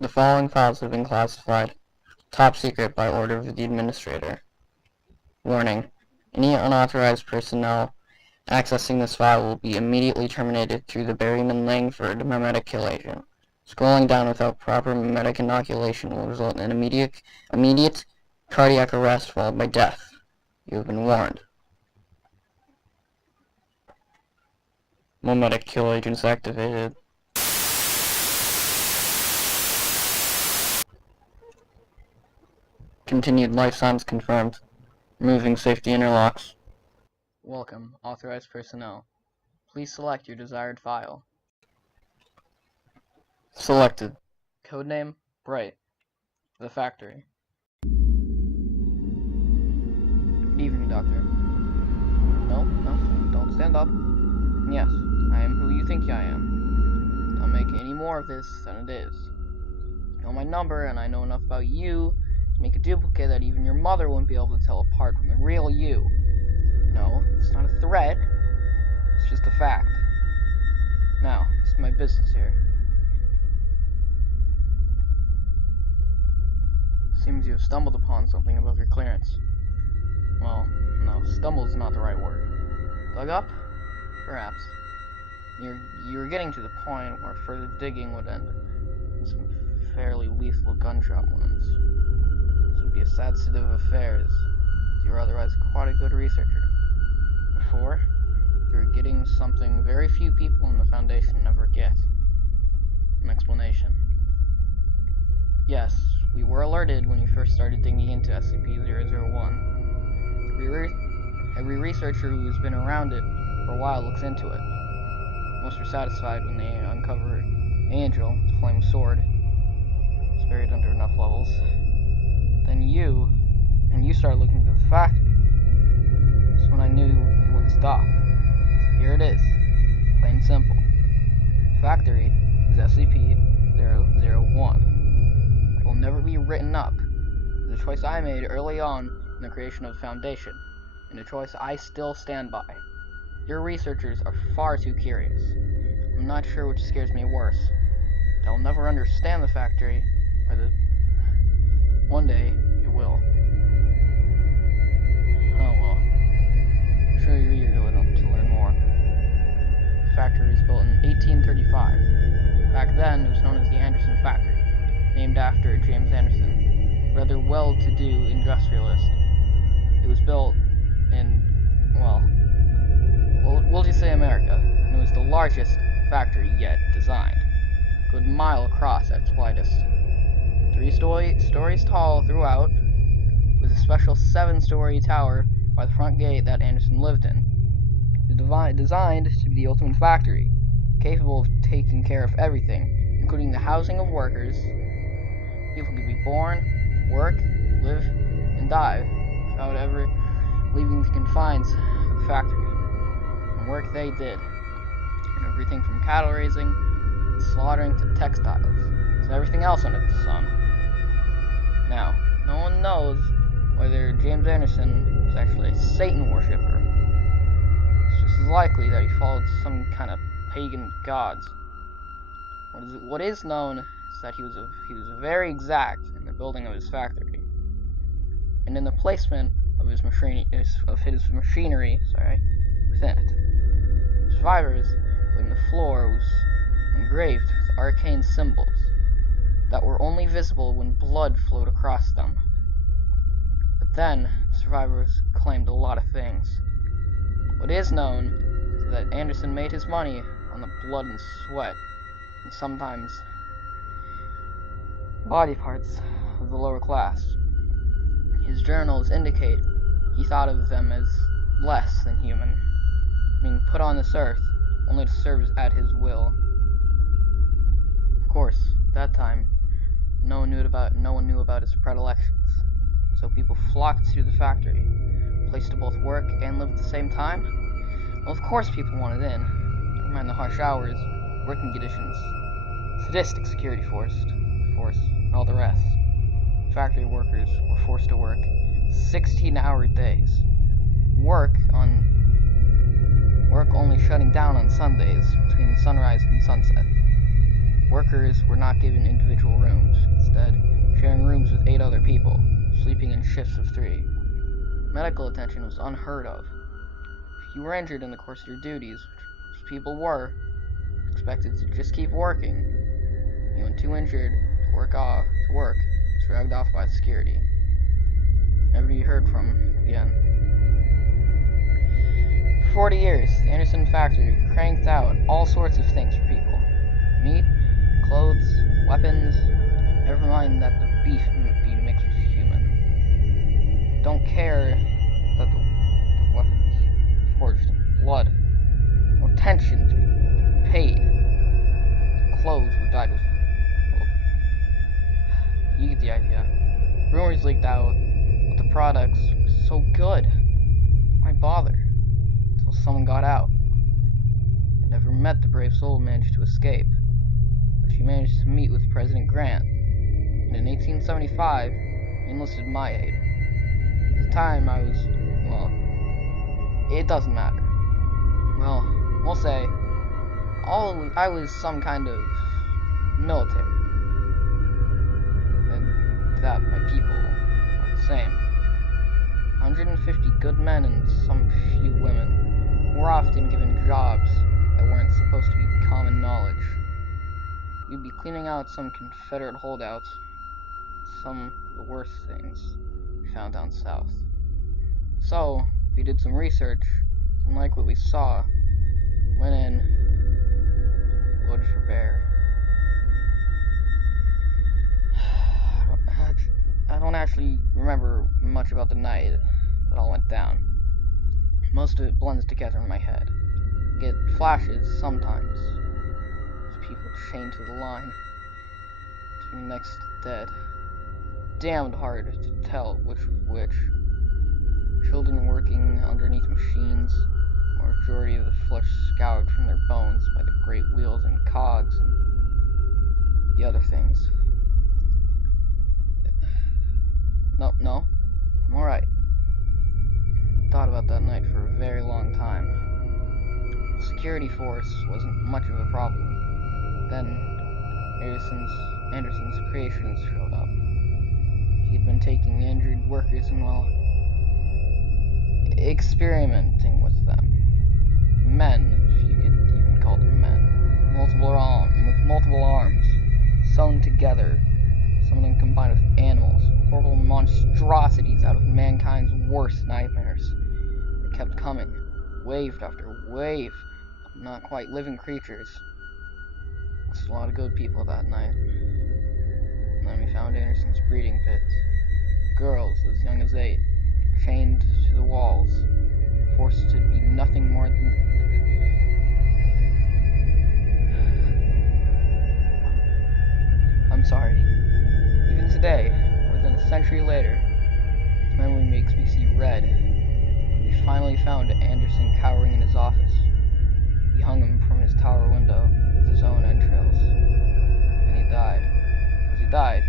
The following files have been classified top secret by order of the administrator. Warning: any unauthorized personnel accessing this file will be immediately terminated through the Berryman Langford memetic kill agent. Scrolling down without proper memetic inoculation will result in immediate cardiac arrest followed by death. You have been warned. Memetic kill agents activated. Continued life signs confirmed. Removing safety interlocks. Welcome, authorized personnel. Please select your desired file. Selected. Codename, Bright. The Factory. Good evening, Doctor. No, don't stand up. Yes, I am who you think I am. Don't make any more of this than it is. You know my number, and I know enough about you to make a duplicate that even your mother wouldn't be able to tell apart from the real you. No, it's not a threat. It's just a fact. Now, this is my business here. Seems you have stumbled upon something above your clearance. Well, no, stumbled is not the right word. Dug up? Perhaps. You're getting to the point where further digging would end in some fairly lethal gunshot wounds. This would be a sad state of affairs, as you are otherwise quite a good researcher. Before, you're getting something very few people in the Foundation ever get. An explanation. Yes, we were alerted when you first started digging into SCP-001. Every researcher who's been around it for a while looks into it. Most are satisfied when they uncover Angel, the flame sword. It's buried under enough levels. Then you started looking into the factory. That's when I knew you wouldn't stop. So here it is, plain and simple. The factory is SCP-001. It will never be written up. It's a choice I made early on in the creation of the Foundation, and a choice I still stand by. Your researchers are far too curious. I'm not sure which scares me worse. They'll never understand the factory, or that one day it will. Oh well. I'm sure you're eager to learn more. The factory was built in 1835. Back then, it was known as the Anderson Factory, named after James Anderson, a rather well-to-do industrialist. It was built in, we'll just say America, and it was the largest factory yet designed. A good mile across at its widest. 3 stories tall throughout, with a special 7-story tower by the front gate that Anderson lived in. It was designed to be the ultimate factory, capable of taking care of everything, including the housing of workers. People could be born, work, live, and die without ever leaving the confines of the factory. And work they did. Everything from cattle raising and slaughtering to textiles, to everything else under the sun. Now, no one knows whether James Anderson was actually a Satan worshipper. It's just as likely that he followed some kind of pagan gods. What is known is that he was very exact in the building of his factory, and in the placement of his machinery within it. Survivors claim the floor was engraved with arcane symbols that were only visible when blood flowed across them. But then, survivors claimed a lot of things. What is known is that Anderson made his money on the blood and sweat, and sometimes body parts of the lower class. His journals indicate he thought of them as less than human, being put on this earth only to serve at his will. Of course, at that time, no one knew about his predilections, so people flocked to the factory, a place to both work and live at the same time. Well, of course people wanted in. Never mind the harsh hours, working conditions, sadistic security force, and all the rest. Factory workers were forced to work 16-hour days. Work only shutting down on Sundays between sunrise and sunset. Workers were not given individual rooms, instead sharing rooms with 8 other people, sleeping in shifts of 3. Medical attention was unheard of. If you were injured in the course of your duties, which most people were, expected to just keep working. Anyone too injured to work, was dragged off by security. Never to be heard from again. For 40 years, the Anderson factory cranked out all sorts of things for people. Meat, clothes, weapons, never mind that the beef might be mixed with human. Don't care that the weapons forged in blood. No attention to be paid. The clothes were dyed with... well, you get the idea. Rumors leaked out, but the products were so good. Why bother? Until someone got out. I never met the brave soul who managed to escape. But she managed to meet with President Grant, and in 1875, he enlisted my aid. At the time, I was, well, it doesn't matter. Well, we'll say, I was some kind of military. And that my people are the same. 150 good men and some few women were often given jobs that weren't supposed to be common knowledge. We'd be cleaning out some Confederate holdouts, some of the worst things we found down south. So, we did some research, and like what we saw, went in, loaded for bear. I don't actually remember much about the night that all went down. Most of it blends together in my head. I get flashes sometimes. People chained to the line, between next to dead. Damned hard to tell which was which. Children working underneath machines, or majority of the flesh scoured from their bones by the great wheels and cogs and the other things. No, I'm alright. Thought about that night for a very long time. The security force wasn't much of a problem. Then, Anderson's creations showed up. He'd been taking injured workers and, well, experimenting with them. Men, if you could even call them men. With multiple arms, sewn together. Some of them combined with animals. Horrible monstrosities out of mankind's worst nightmares. They kept coming, wave after wave, of not quite living creatures. A lot of good people that night. And then we found Anderson's breeding pits. Girls as young as 8, chained to the walls, forced to be nothing more than... I'm sorry. Even today, more than a century later, this memory makes me see red. We finally found Anderson cowering in his office. We hung him from his tower window with his own entrails. And he died. As he died,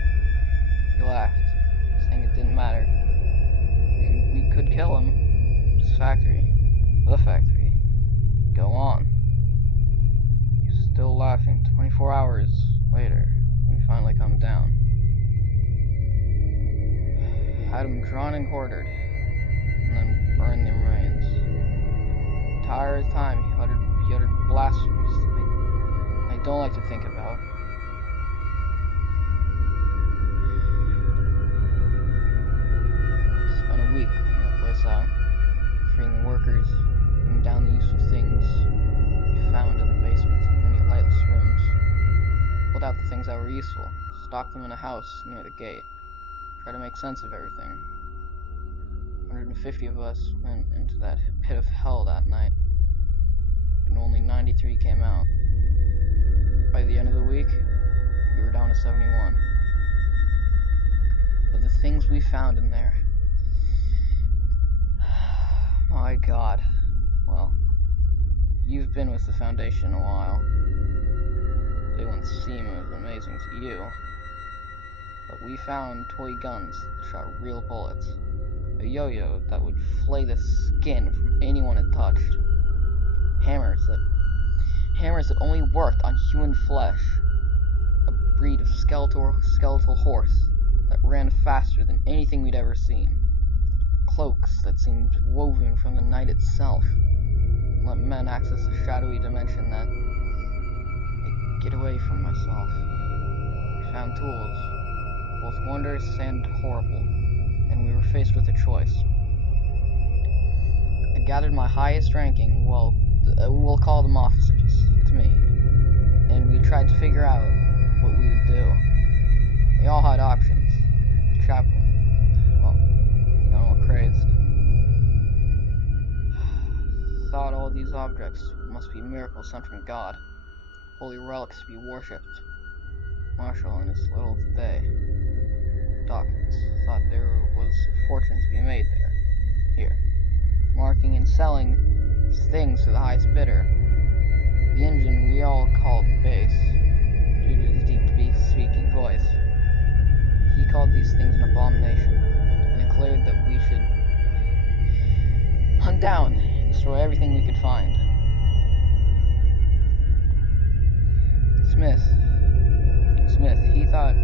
he laughed, saying it didn't matter. We could kill him. This factory. The factory. Go on. He's still laughing 24 hours later when we finally come down. Had him drawn and quartered, and then burned the remains. The entire time he uttered blasphemies that I don't like to think about. Spent a week cleaning the place out, freeing the workers, putting down the use of things we found in the basements and many lightless rooms. Pulled out the things that were useful, stocked them in a house near the gate, tried to make sense of everything. 150 of us went into that pit of hell that night, and only 93 came out. By the end of the week, we were down to 71. But the things we found in there, my God. Well, you've been with the Foundation a while. They wouldn't seem as amazing to you. But we found toy guns that shot real bullets. A yo-yo that would flay the skin from anyone it touched. Hammers that only worked on human flesh. breed of skeletal horse that ran faster than anything we'd ever seen. Cloaks that seemed woven from the night itself, and let men access a shadowy dimension that I get away from myself. We found tools, both wondrous and horrible, and we were faced with a choice. I gathered my highest ranking, well, we'll call them officers, to me, and we tried to figure out what we would do. They all had options. The chaplain, well, you know, crazed. Thought all these objects must be miracles sent from God, holy relics to be worshipped. Marshall and his little they, Dawkins, thought there was a fortune to be made there. Here, marking and selling things to the highest bidder. The engine we all called base, due to his deep speaking voice. He called these things an abomination, and declared that we should hunt down and destroy everything we could find. Smith, he thought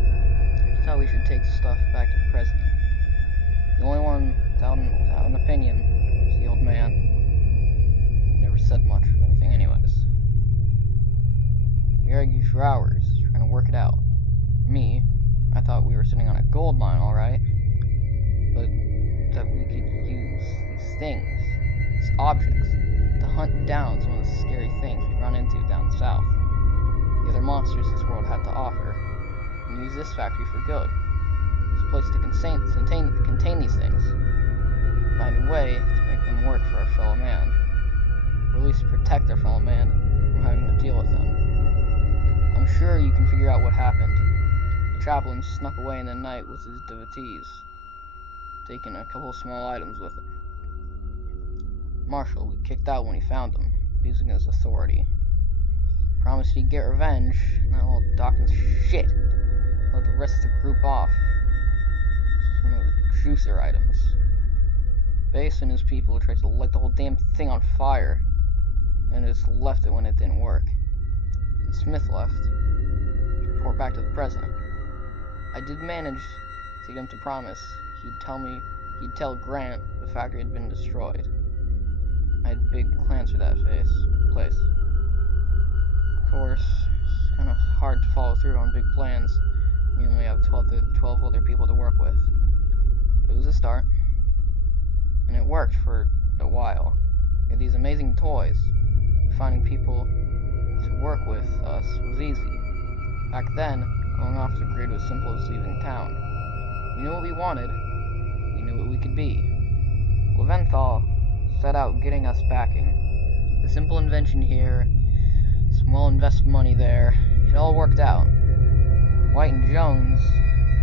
we should take the stuff back to the president. The only one without an opinion was the old man. He never said much of anything anyways. We argued for hours, trying to work it out. Me, I thought we were sitting on a gold mine, alright, but that we could use these things, these objects, to hunt down some of the scary things we run into down south, the other monsters this world had to offer, and use this factory for good. It's a place to contain these things, find a way to make them work for our fellow man, or at least protect our fellow man from having to deal with them. I'm sure you can figure out what happened. The chaplain snuck away in the night with his devotees, taking a couple of small items with him. Marshall was kicked out when he found them, abusing his authority. Promised he'd get revenge, and that old Dawkins shit let the rest of the group off some of the juicer items. Base and his people tried to light the whole damn thing on fire, and just left it when it didn't work. And Smith left to report back to the president. I did manage to get him to promise he'd tell Grant the factory had been destroyed. I had big plans for that place. Of course, it's kind of hard to follow through on big plans when you only have 12 other people to work with. But it was a start, and it worked for a while. We had these amazing toys. Finding people to work with us was easy. Back then, going off the grid was simple as leaving town. We knew what we wanted. We knew what we could be. Leventhal set out getting us backing. The simple invention here, some well-invested money there, it all worked out. White and Jones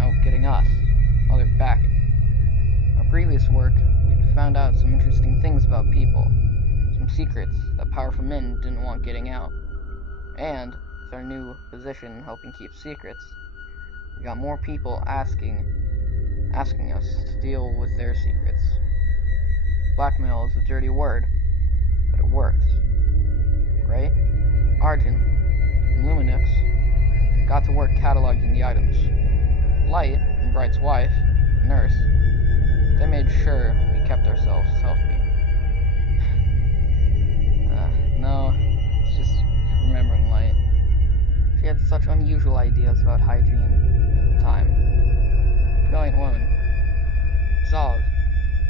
out getting us, other backing. Our previous work, we'd found out some interesting things about people, some secrets that powerful men didn't want getting out. And with our new position helping keep secrets, we got more people asking us to deal with their secrets. Blackmail is a dirty word, but it works. Right? Argent and Luminix got to work cataloging the items. Light and Bright's wife, the nurse, they made sure we kept ourselves healthy. No, it's just remembering Light. She had such unusual ideas about hygiene at the time. Brilliant woman. Zov,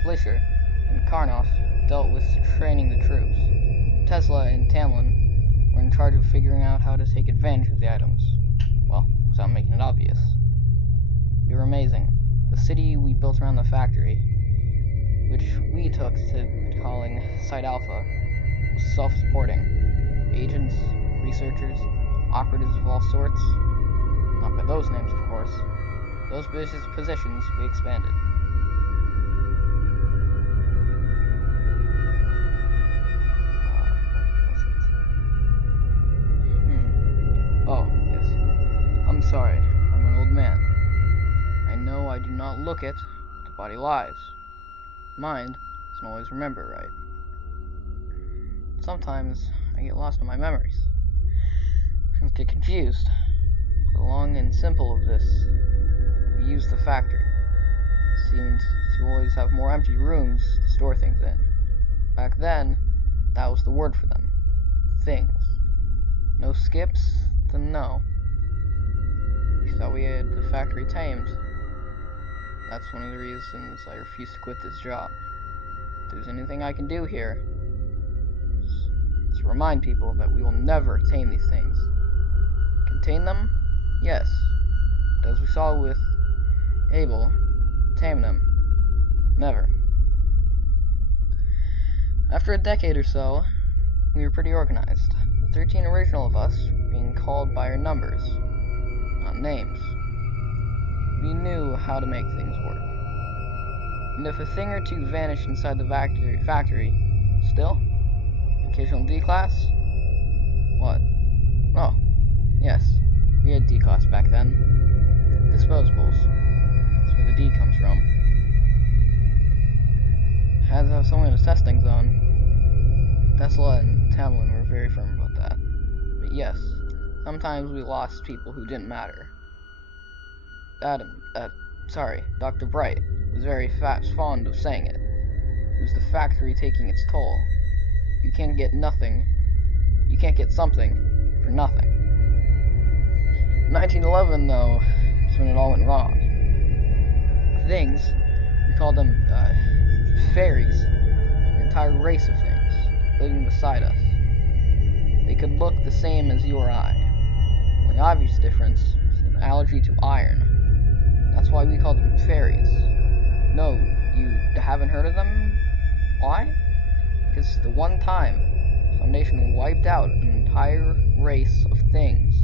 Fleischer, and Karnoff dealt with training the troops. Tesla and Tamlin were in charge of figuring out how to take advantage of the items. Well, without making it obvious. We were amazing. The city we built around the factory, which we took to calling Site Alpha, was self-supporting. Agents, researchers, operatives of all sorts. Not by those names, of course. Those business positions we expanded. Oh, yes. I'm sorry. I'm an old man. I know I do not look it, but the body lies. Mind doesn't always remember right. Sometimes I get lost in my memories. Things get confused. The long and simple of this, we used the factory. It seemed to always have more empty rooms to store things in. Back then, that was the word for them. Things. No skips, then no. We thought we had the factory tamed. That's one of the reasons I refuse to quit this job. If there's anything I can do here, it's to remind people that we will never tame these things. Contain them? Yes. But as we saw with Abel, tame them? Never. After a decade or so, we were pretty organized. The 13 original of us being called by our numbers, not names. We knew how to make things work. And if a thing or two vanished inside the factory, still? Occasional D-class? What? Oh, yes. We had D-class back then. Disposables. That's where the D comes from. Had to have someone to test things on. Tesla and Tamlin were very firm about that. But yes, sometimes we lost people who didn't matter. Dr. Bright was very fond of saying it. It was the factory taking its toll. You can't get something for nothing. 1911, though, is when it all went wrong. Things, we called them, fairies, an entire race of things, living beside us. They could look the same as you or I. The only obvious difference is an allergy to iron. That's why we called them fairies. No, you haven't heard of them? Why? Because the one time the Foundation wiped out an entire race of things.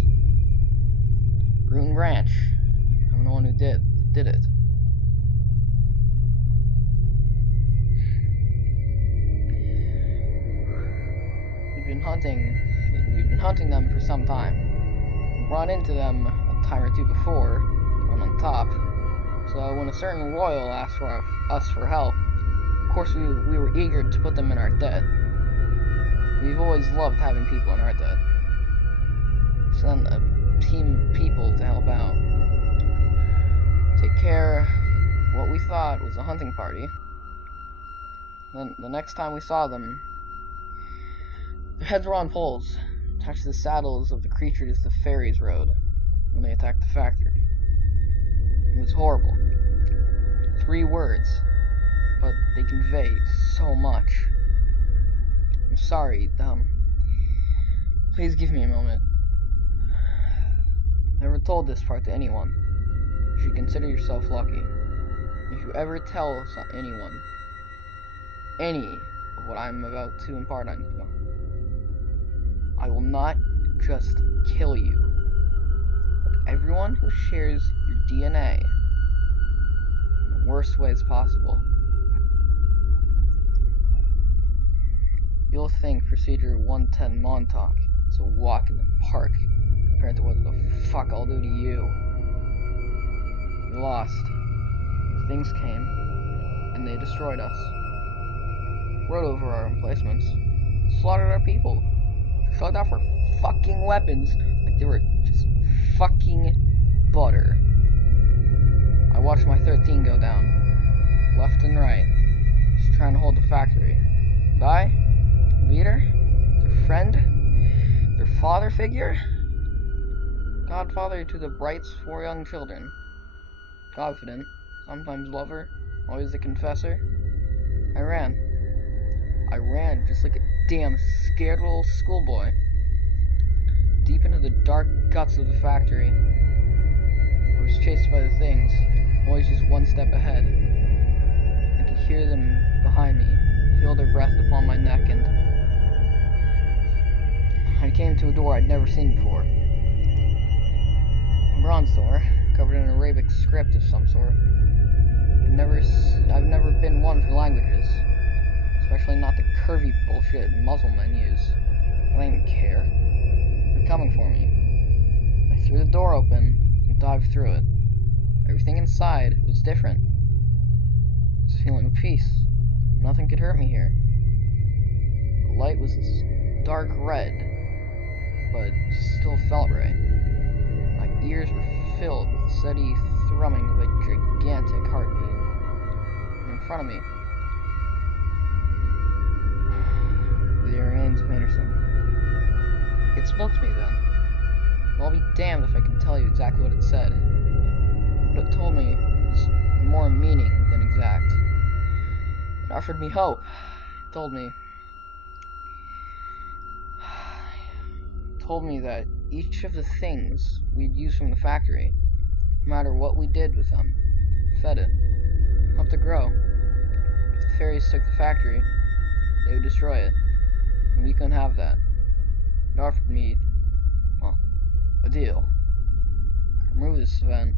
Root and branch. I'm the one who did it. We've been hunting them for some time. We run into them a time or two before, when on top. So when a certain royal asked for us for help, of course we were eager to put them in our debt. We've always loved having people in our debt. Send a team of people to help out. Take care of what we thought was a hunting party. Then the next time we saw them, their heads were on poles, attached to the saddles of the creatures the fairies rode when they attacked the factory. It was horrible. 3 words, but they convey so much. I'm sorry, please give me a moment. Never told this part to anyone. You should consider yourself lucky. If you ever tell anyone any of what I'm about to impart on you, I will not just kill you, but everyone who shares your DNA in the worst ways possible. You'll think Procedure 110 Montauk is a walk in the park compared to what the fuck I'll do to you. We lost. Things came, and they destroyed us. Rode over our emplacements, slaughtered our people, shrugged off our fucking weapons like they were just fucking butter. I watched my 13 go down, left and right, just trying to hold the factory. And I, leader, their friend, their father figure, godfather to the Brights' 4 young children, confident, sometimes lover, always a confessor, I ran just like a damn scared little schoolboy, deep into the dark guts of the factory. I was chased by the things, always just one step ahead. I could hear them behind me, feel their breath upon my neck, and I came to a door I'd never seen before. A bronze door, covered in Arabic script of some sort. I've never been one for languages, especially not the curvy bullshit Muslim men use. I didn't care. They're coming for me. I threw the door open and dived through it. Everything inside was different. I was feeling peace. Nothing could hurt me here. The light was this dark red, but still felt right. ears were filled with the steady thrumming of a gigantic heartbeat. And in front of me, the remains of Anderson. It spoke to me then. I'll be damned if I can tell you exactly what it said. What it told me was more meaning than exact. It offered me hope. It told me that each of the things we'd used from the factory, no matter what we did with them, fed it, helped it grow. If the fairies took the factory, they would destroy it, and we couldn't have that. It offered me, well, a deal. Remove this event.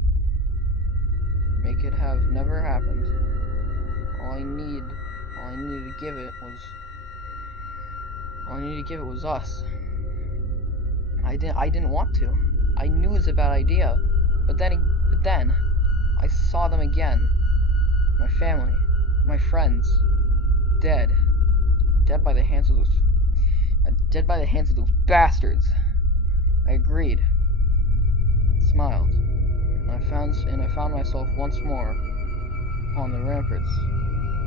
Make it have never happened. All I needed to give it was us. I didn't want to. I knew it was a bad idea. But then I saw them again. My family, my friends, dead by the hands of those bastards. I agreed, smiled, and I found myself once more upon the ramparts,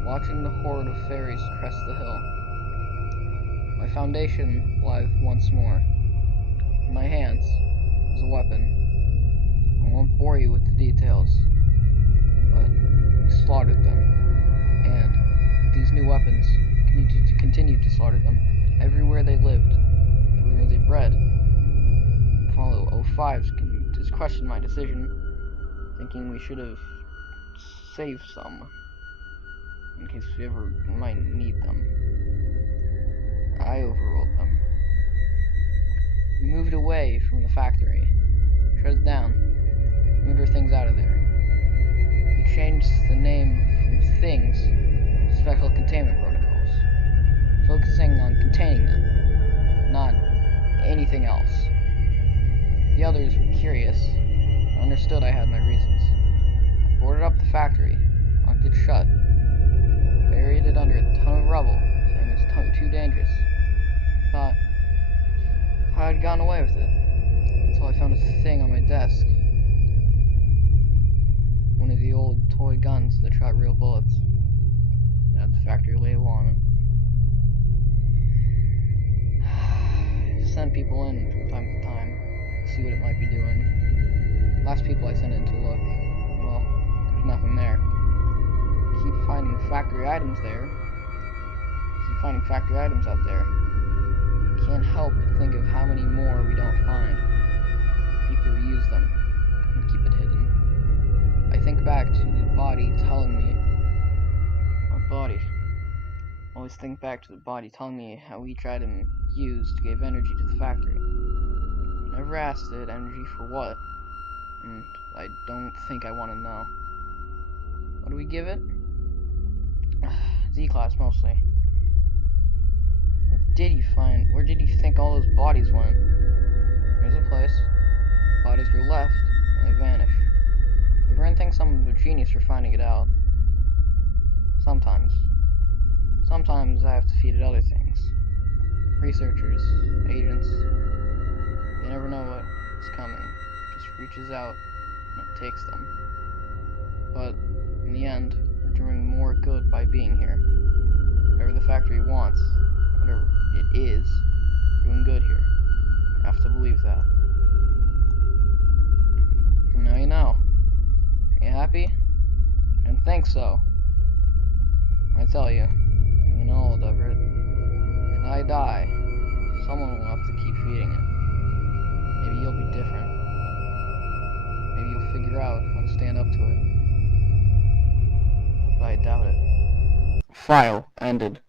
watching the horde of fairies crest the hill. My foundation live once more. In my hands was a weapon. I won't bore you with the details, but we slaughtered them, and these new weapons continued to slaughter them everywhere they lived, everywhere they bred. Follow 05's just questioned my decision, thinking we should have saved some in case we ever might need them. I overruled them. We moved away from the factory, shut it down, moved our things out of there. We changed the name from things to special containment protocols, focusing on containing them, not anything else. The others were curious, and understood I had my reasons. I boarded up the factory, locked it shut, buried it under a ton of rubble, saying it was too dangerous. Thought I'd gone away with it, until I found a thing on my desk. One of the old toy guns that shot real bullets. It had the factory label on it. Sent people in from time to time to see what it might be doing. Last people I sent in to look, well, there's nothing there. Keep finding factory items there. Keep finding factory items out there. Can't help but think of how many more we don't find. People who use them and keep it hidden. I think back to the body telling me, always think back to the body telling me how each item used gave energy to the factory. I never asked it energy for what, and I don't think I want to know. What do we give it? Z-Class mostly. Where did you think all those bodies went? There's a place. Bodies are left, and they vanish. Everyone thinks I'm a genius for finding it out. Sometimes I have to feed it other things. Researchers, agents, they never know what is coming. It just reaches out, and it takes them. But, in the end, we're doing more good by being here. Whatever the factory wants, whatever it is, doing good here. You have to believe that. And now you know. Are you happy? And think so. I tell you, you know old Everett. When I die, someone will have to keep feeding it. Maybe you'll be different. Maybe you'll figure out how to stand up to it. But I doubt it. File ended.